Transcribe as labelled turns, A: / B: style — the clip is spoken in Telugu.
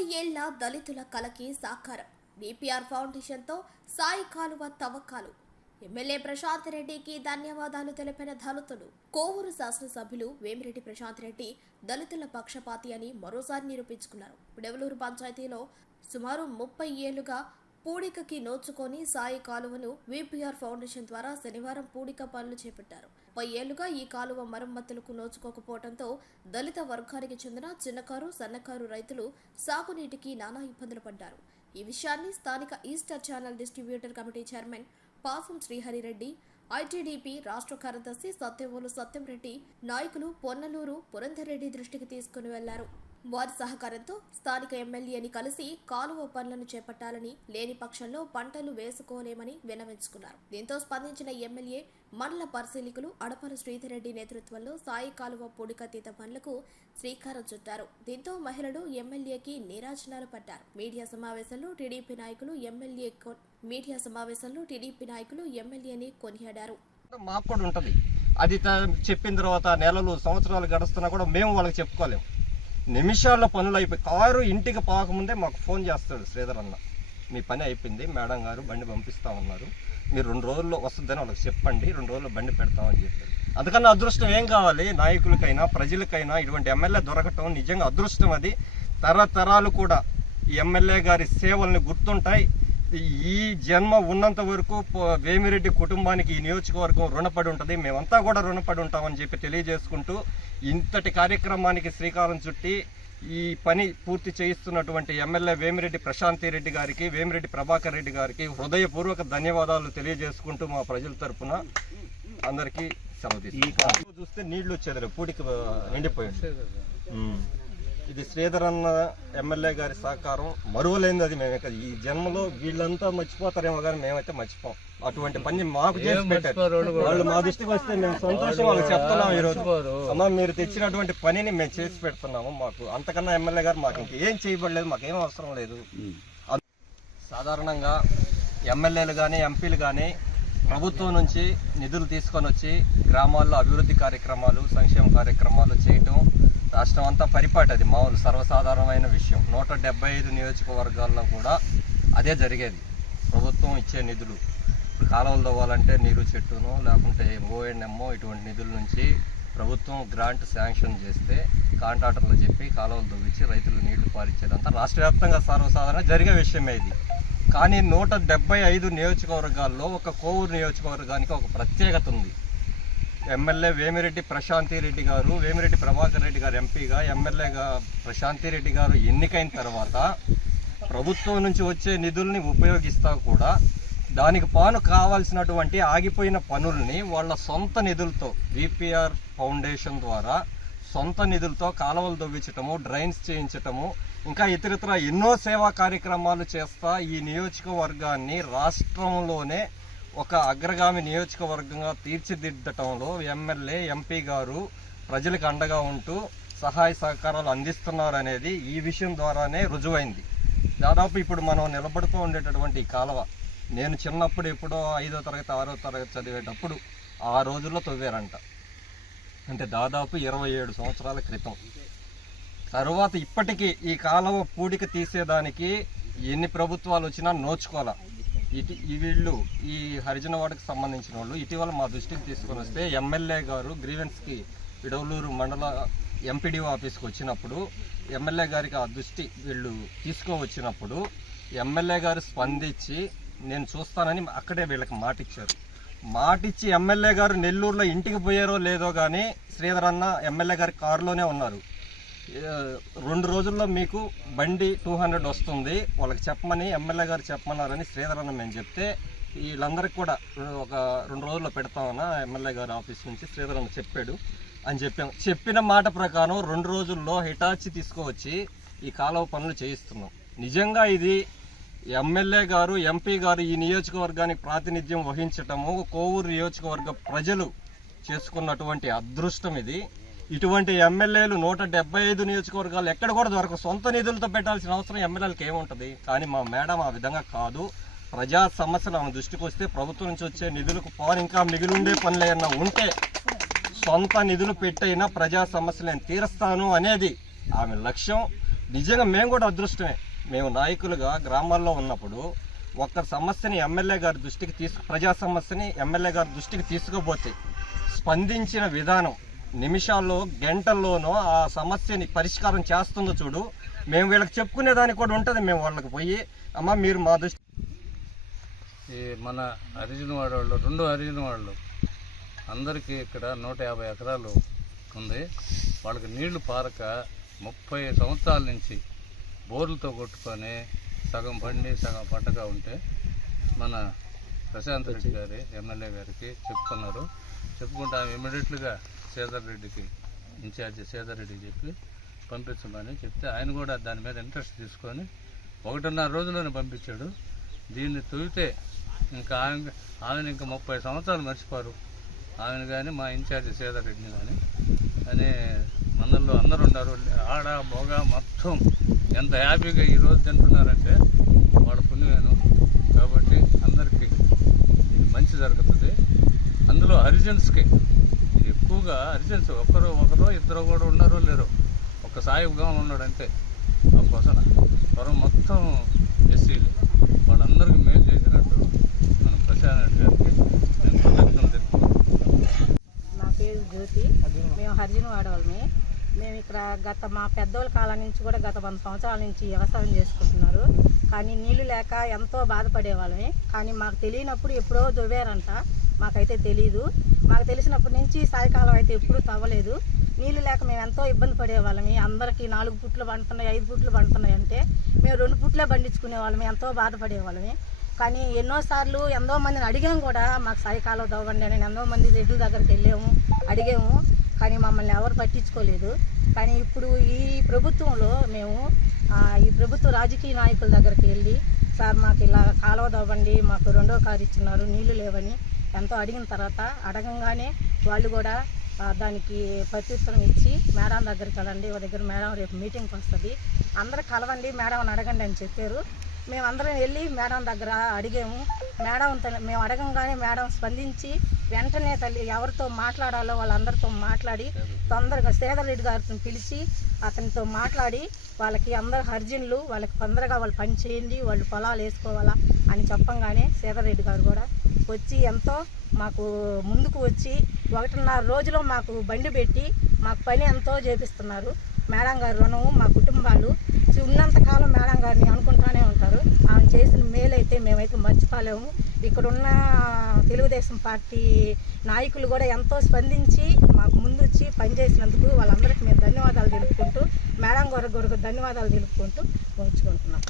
A: ముప్పై ఏళ్ళ దళితుల కలకి సాకారం. బీపీఆర్ ఫౌండేషన్తో సాయి కాలువ తవ్వకాలు. ఎమ్మెల్యే ప్రశాంత్ రెడ్డికి ధన్యవాదాలు తెలిపిన దళితులు కోవూరు శాసనసభ్యులు వేమిరెడ్డి ప్రశాంత్ రెడ్డి దళితుల పక్షపాతి అని మరోసారి నిరూపించుకున్నారు. పిడవలూరు పంచాయతీలో సుమారు ముప్పై ఏళ్ళుగా పూడికకి నోచుకొని సాయి కాలువను విపిఆర్ ఫౌండేషన్ ద్వారా శనివారం పూడిక పనులు చేపట్టారు. పై ఏళ్ళుగా ఈ కాలువ మరమ్మతులకు నోచుకోకపోవడంతో దళిత వర్గానికి చెందిన చిన్నకారు సన్నకారు రైతులు సాగునీటికి నానా ఇబ్బందులు పడ్డారు. ఈ విషయాన్ని స్థానిక Easter channel distributor committee chairman Pasam Srihari Reddy ITDP రాష్ట్ర కార్యదర్శి సత్యవోలు సత్యంరెడ్డి నాయకులు పొన్నలూరు పురంధరెడ్డి దృష్టికి తీసుకుని వెళ్ళారు. వారి సహకారంతో స్థానిక ఎమ్మెల్యేని కలిసి కాలువ పనులను చేపట్టాలని లేని పక్షంలో పంటలు వేసుకోలేమని విన్నవించుకున్నారు. దీంతో స్పందించిన ఎమ్మెల్యే మండల పరిశీలకులు అడపర శ్రీధర్రెడ్డి నేతృత్వంలో సాయి కాలువ పొడికతీత పనులకు శ్రీకారం చుట్టారు. దీంతో మహిళలు ఎమ్మెల్యేకి నీరాజనాలు పట్టారు. మీడియా సమావేశంలో టీడీపీ నాయకులు ఎమ్మెల్యే మీడియా సమావేశంలో టీడీపీ నాయకులు ఎమ్మెల్యేని కొనియాడారు.
B: మాకు కూడా ఉంటుంది. అది చెప్పిన తర్వాత నెలలు సంవత్సరాలు గడుస్తున్నా కూడా మేము వాళ్ళకి చెప్పుకోలేము. నిమిషాల్లో పనులు అయిపోయి కారు ఇంటికి పోకముందే మాకు ఫోన్ చేస్తాడు శ్రీధర్ అన్న. మీ పని అయిపోయింది మేడం గారు బండి పంపిస్తా ఉన్నారు. మీరు రెండు రోజుల్లో వస్తుందని వాళ్ళకి చెప్పండి రెండు రోజుల్లో బండి పెడతామని చెప్పారు. అందుకన్నా అదృష్టం ఏం కావాలి? నాయకులకైనా ప్రజలకైనా ఇటువంటి ఎమ్మెల్యే దొరకటం నిజంగా అదృష్టం అది. తరతరాలు కూడా ఈ ఎమ్మెల్యే గారి సేవల్ని గుర్తుంటాయి. ఈ జన్మ ఉన్నంత వరకు వేమిరెడ్డి కుటుంబానికి ఈ నియోజకవర్గం రుణపడి ఉంటుంది. మేమంతా కూడా రుణపడి ఉంటామని చెప్పి తెలియజేసుకుంటూ ఇంతటి కార్యక్రమానికి శ్రీకారం చుట్టి ఈ పని పూర్తి చేయిస్తున్నటువంటి ఎమ్మెల్యే వేమిరెడ్డి ప్రశాంతి రెడ్డి గారికి వేమిరెడ్డి ప్రభాకర్ రెడ్డి గారికి హృదయపూర్వక ధన్యవాదాలు తెలియజేసుకుంటూ మా ప్రజల తరపున అందరికీ సెలవు తీసుకుంటాం చూస్తే నీళ్ళు వచ్చేది పూడికి నిండిపోయింది ఉమ్. ఇది శ్రీధర్ అన్న ఎమ్మెల్యే గారి సహకారం. మరువలేనిది అది మేము ఈ జన్మలో వీళ్ళంతా మర్చిపోతారేమో కానీ మేమైతే మర్చిపోం. అటువంటి పని మాకు చేసి పెట్టారు. వాళ్ళు మా దృష్టికి వస్తే మేము సంతోషం వాళ్ళకి చెప్తున్నాం ఈ రోజు అమ్మా మీరు తెచ్చినటువంటి పనిని మేము చేసి పెడుతున్నాము. మాకు అంతకన్నా ఎమ్మెల్యే గారు మాకు ఇంకేం చేయబడలేదు మాకేం అవసరం లేదు. సాధారణంగా ఎమ్మెల్యేలు కానీ ఎంపీలు కానీ ప్రభుత్వం నుంచి నిధులు తీసుకొని వచ్చి గ్రామాల్లో అభివృద్ధి కార్యక్రమాలు సంక్షేమ కార్యక్రమాలు చేయటం రాష్ట్రం అంతా పరిపాటి అది మామూలు సర్వసాధారణమైన విషయం. నూట డెబ్బై ఐదు నియోజకవర్గాల్లో కూడా అదే జరిగేది. ప్రభుత్వం ఇచ్చే నిధులు. కాలువలు తవ్వాలంటే నీరు చెట్టును లేకుంటే ఓఎన్ఎంఓ ఇటువంటి నిధుల నుంచి ప్రభుత్వం గ్రాంట్ శాంక్షన్ చేస్తే కాంట్రాక్టర్లు చెప్పి కాలువలు తవ్వించి రైతులు నీళ్ళు పారించేదంతా రాష్ట్ర వ్యాప్తంగా సర్వసాధారణ జరిగే విషయమే ఇది. కానీ నూట డెబ్బై ఐదు నియోజకవర్గాల్లో ఒక కోవూరు నియోజకవర్గానికి ఒక ప్రత్యేకత ఉంది. ఎమ్మెల్యే వేమిరెడ్డి ప్రశాంతి రెడ్డి గారు వేమిరెడ్డి ప్రభాకర్ రెడ్డి గారు ఎంపీగా ఎమ్మెల్యేగా ప్రశాంతి రెడ్డి గారు ఎన్నికైన తర్వాత ప్రభుత్వం నుంచి వచ్చే నిధుల్ని ఉపయోగిస్తా కూడా దానికి పాను కావాల్సినటువంటి ఆగిపోయిన పనుల్ని వాళ్ళ సొంత నిధులతో విపిఆర్ ఫౌండేషన్ ద్వారా సొంత నిధులతో కాలువలు దొవ్వించటము డ్రైన్స్ చేయించటము ఇంకా ఇతరితర ఎన్నో సేవా కార్యక్రమాలు చేస్తా ఈ నియోజకవర్గాన్ని రాష్ట్రంలోనే ఒక అగ్రగామి నియోజకవర్గంగా తీర్చిదిద్దటంలో ఎమ్మెల్యే ఎంపీ గారు ప్రజలకు అండగా ఉంటూ సహాయ సహకారాలు అందిస్తున్నారు అనేది ఈ విషయం ద్వారానే రుజువైంది. దాదాపు ఇప్పుడు మనం నిలబడుతూ ఉండేటటువంటి కాలువ నేను చిన్నప్పుడు ఎప్పుడో ఐదో తరగతి ఆరో తరగతి చదివేటప్పుడు ఆ రోజుల్లో తవ్వారంట. అంటే దాదాపు ఇరవై ఏడు సంవత్సరాల క్రితం. తరువాత ఇప్పటికీ ఈ కాలువ పూడిక తీసేదానికి ఎన్ని ప్రభుత్వాలు వచ్చినా నోచుకోవాలా? ఇటు ఈ వీళ్ళు ఈ హరిజనవాడకి సంబంధించిన వాళ్ళు ఇటీవల మా దృష్టికి తీసుకొని వస్తే ఎమ్మెల్యే గారు గ్రీవెన్స్కి విడవలూరు మండల ఎంపీడీఓ ఆఫీస్కి వచ్చినప్పుడు ఎమ్మెల్యే గారికి ఆ దృష్టి వీళ్ళు తీసుకువచ్చినప్పుడు ఎమ్మెల్యే గారు స్పందించి నేను చూస్తానని అక్కడే వీళ్ళకి మాటిచ్చారు. మాటిచ్చి ఎమ్మెల్యే గారు నెల్లూరులో ఇంటికి పోయారో లేదో కానీ శ్రీధర్ అన్న ఎమ్మెల్యే గారి కారులోనే ఉన్నారు. రెండు రోజుల్లో మీకు బండి టూ హండ్రెడ్ వస్తుంది. వాళ్ళకి చెప్పమని ఎమ్మెల్యే గారు చెప్పమన్నారని శ్రీధర్ అన్న మేము చెప్తే వీళ్ళందరికీ కూడా ఒక రెండు రోజుల్లో పెడతామన్న ఎమ్మెల్యే గారి ఆఫీస్ నుంచి శ్రీధర్ అన్న చెప్పాడు అని చెప్పాము చెప్పిన మాట ప్రకారం రెండు రోజుల్లో హిటాచి తీసుకువచ్చి ఈ కాలువ పనులు చేయిస్తున్నాం. నిజంగా ఇది ఎమ్మెల్యే గారు ఎంపీ గారు ఈ నియోజకవర్గానికి ప్రాతినిధ్యం వహించటము కోవూరు నియోజకవర్గ ప్రజలు చేసుకున్నటువంటి అదృష్టం ఇది. ఇటువంటి ఎమ్మెల్యేలు నూట డెబ్బై ఐదు నియోజకవర్గాలు ఎక్కడ కూడా దొరకదు సొంత నిధులతో పెట్టాల్సిన అవసరం ఎమ్మెల్యేలకు ఏముంటుంది? కానీ మా మేడం ఆ విధంగా కాదు. ప్రజా సమస్యలు ఆమె దృష్టికి వస్తే ప్రభుత్వం నుంచి వచ్చే నిధులకు పవన్ ఇంకా మిగిలిండే పనులు ఏమన్నా ఉంటే సొంత నిధులు పెట్టైనా ప్రజా సమస్యలు నేను తీరుస్తాను అనేది ఆమె లక్ష్యం. నిజంగా మేము కూడా అదృష్టమే. మేము నాయకులుగా గ్రామాల్లో ఉన్నప్పుడు ఒక్క సమస్యని ఎమ్మెల్యే గారి దృష్టికి తీసుకు ప్రజా సమస్యని ఎమ్మెల్యే గారి దృష్టికి తీసుకుపోతే స్పందించిన విధానం నిమిషాల్లో గంటల్లోనో ఆ సమస్యని పరిష్కారం చేస్తుందో చూడు. మేము వీళ్ళకి చెప్పుకునే దానికి కూడా ఉంటుంది మేము వాళ్ళకి పోయి అమ్మ మీరు మా దృష్టి
C: ఈ మన హరిజన వాళ్ళు రెండు హరిజన వాళ్ళు అందరికీ ఇక్కడ నూట యాభై ఎకరాలు ఉంది. వాళ్ళకి నీళ్ళు పారక ముప్పై సంవత్సరాల నుంచి బోర్లతో కొట్టుకొని సగం పండి సగం పంటగా ఉంటే మన ప్రశాంత్ రెడ్డి గారి ఎమ్మెల్యే గారికి చెప్పుకున్నారు చెప్పుకుంటే ఆమె ఇమ్మీడియట్లుగా సేదర్ రెడ్డికి ఇన్ఛార్జి సేదర్ రెడ్డికి చెప్పి పంపించమని చెప్తే ఆయన కూడా దాని మీద ఇంట్రెస్ట్ తీసుకొని ఒకటిన్నర రోజుల్లోనే పంపించాడు. దీన్ని తొలితే ఇంకా ఆమె ఆమెను ఇంకా ముప్పై సంవత్సరాలు మర్చిపోరు. ఆమెను కానీ మా ఇన్ఛార్జి సేదర్ రెడ్డిని కానీ అని మనల్లో అందరూ ఉన్నారు. ఆడ మొగ మొత్తం ఎంత హ్యాపీగా ఈరోజు తింటున్నారంటే వాళ్ళ పుణ్యమేను. కాబట్టి అందరికీ ఇది మంచి జరుగుతుంది. అందులో హరిజన్స్కి ఎక్కువగా హరిజన్స్ ఒకరు ఒకరు ఇద్దరు కూడా ఉన్నారో లేరు. ఒక సాయిబుగా ఉన్నాడు అంతే. అందుకోసం కొసన పొరం మొత్తం ఎస్సీలు. వాళ్ళందరికీ మేలు చేసినట్టు మన ప్రశాంత్ గారికి నేను కృతజ్ఞతలు తెలుపుతున్నాను.
D: నా పేరు జ్యోతి. మేము హరిజన వాడవాళ్ళమే మేము ఇక్కడ గత మా పెద్దోళ్ళ కాలం నుంచి కూడా గత వంద సంవత్సరాల నుంచి వ్యవసాయం చేసుకుంటున్నారు. కానీ నీళ్ళు లేక ఎంతో బాధపడేవాళ్ళమే. కానీ మాకు తెలియనప్పుడు ఎప్పుడో దువ్వారంట. మాకైతే తెలియదు మాకు తెలిసినప్పటి నుంచి సాయంకాలం అయితే ఎప్పుడూ తవ్వలేదు నీళ్ళు లేక మేము ఎంతో ఇబ్బంది పడేవాళ్ళమి అందరికీ నాలుగు పుట్లు పండుతున్నాయి ఐదు పుట్లు పండుతున్నాయి అంటే మేము రెండు పుట్లే పండించుకునే వాళ్ళమి ఎంతో బాధపడేవాళ్ళమి కానీ ఎన్నోసార్లు ఎంతో మందిని అడిగాం కూడా మాకు సాయంకాలం తవ్వండి అని ఎంతో మంది రెడ్ల దగ్గరికి వెళ్ళాము అడిగాము. కానీ మమ్మల్ని ఎవరు పట్టించుకోలేదు. కానీ ఇప్పుడు ఈ ప్రభుత్వంలో మేము ఈ ప్రభుత్వ రాజకీయ నాయకుల దగ్గరికి వెళ్ళి సార్ మాకు ఇలా కాలువ తవ్వండి మాకు రెండో కారు ఇచ్చున్నారు నీళ్ళు లేవని ఎంతో అడిగిన తర్వాత అడగంగానే వాళ్ళు కూడా దానికి ప్రత్యుత్తరం ఇచ్చి మేడం దగ్గరికి వెళ్ళండి ఒక దగ్గర మేడం రేపు మీటింగ్కి వస్తుంది. అందరూ కలవండి మేడం అడగండి అని చెప్పారు. మేమందరం వెళ్ళి మేడం దగ్గర అడిగాము. మేడం తన- మేము అడగంగానే మేడం స్పందించి వెంటనే తల్లి ఎవరితో మాట్లాడాలో వాళ్ళందరితో మాట్లాడి తొందరగా సేదర్ రెడ్డి గారిని పిలిచి అతనితో మాట్లాడి వాళ్ళకి అందరు హర్జన్లు వాళ్ళకి తొందరగా వాళ్ళు పని చేయండి వాళ్ళు పొలాలు వేసుకోవాలా అని చెప్పంగానే సేదర్ రెడ్డి గారు కూడా వచ్చి ఎంతో మాకు ముందుకు వచ్చి ఒకటిన్నర రోజులో మాకు బండి పెట్టి మాకు పని ఎంతో చేపిస్తున్నారు. మేడం గారు రుణము మా కుటుంబాలు. ఉన్నంతకాలం మేడం గారిని అనుకుంటానే చేసిన మేలైతే మేమైతే మర్చిపోలేము. ఇక్కడున్న తెలుగుదేశం పార్టీ నాయకులు కూడా ఎంతో స్పందించి మాకు ముందు వచ్చి పనిచేసినందుకు వాళ్ళందరికీ మేము ధన్యవాదాలు తెలుపుకుంటూ మేడం గారికి ధన్యవాదాలు తెలుపుకుంటూ పంచుకుంటున్నాం